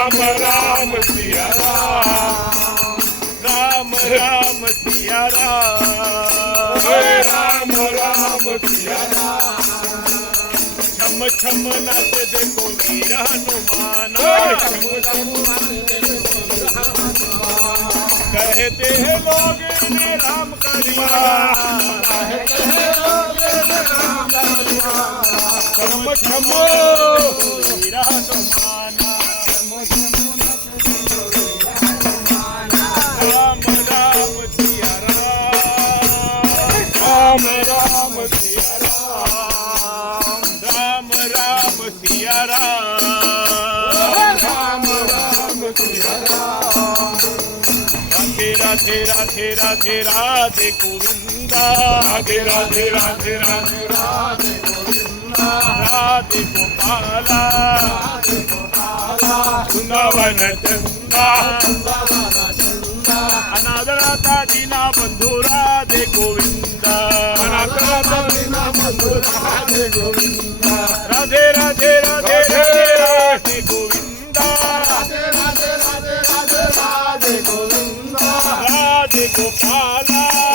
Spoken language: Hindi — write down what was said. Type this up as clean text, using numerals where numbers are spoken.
राम राम सिया राम, राम राम सिया राम, राम राम सिया राम। छम छम नाचे देखो वीर हनुमान, कहते हैं लोग इन्हें राम का दीवाना, छम छम वीर हनुमान, राम राम सिया राम, राम राम सिया राम, राम राम सिया राम, राम राम सिया राम। राधे राधे राधे राधे गोविंदा, राधे राधे राधे राधे राधे गोविंदा, राधे गोपाला, राधे गोपाला, वृंदावन चंदा, अनादराता दीना बंधु राधे गोविंदा, अनादराता दीना बंधु राधे गोविंदा, राधे राधे राधे राधे राधे गोविंदा, राधे राधे राधे राधे राधे गोविंदा, राधे गोपाला।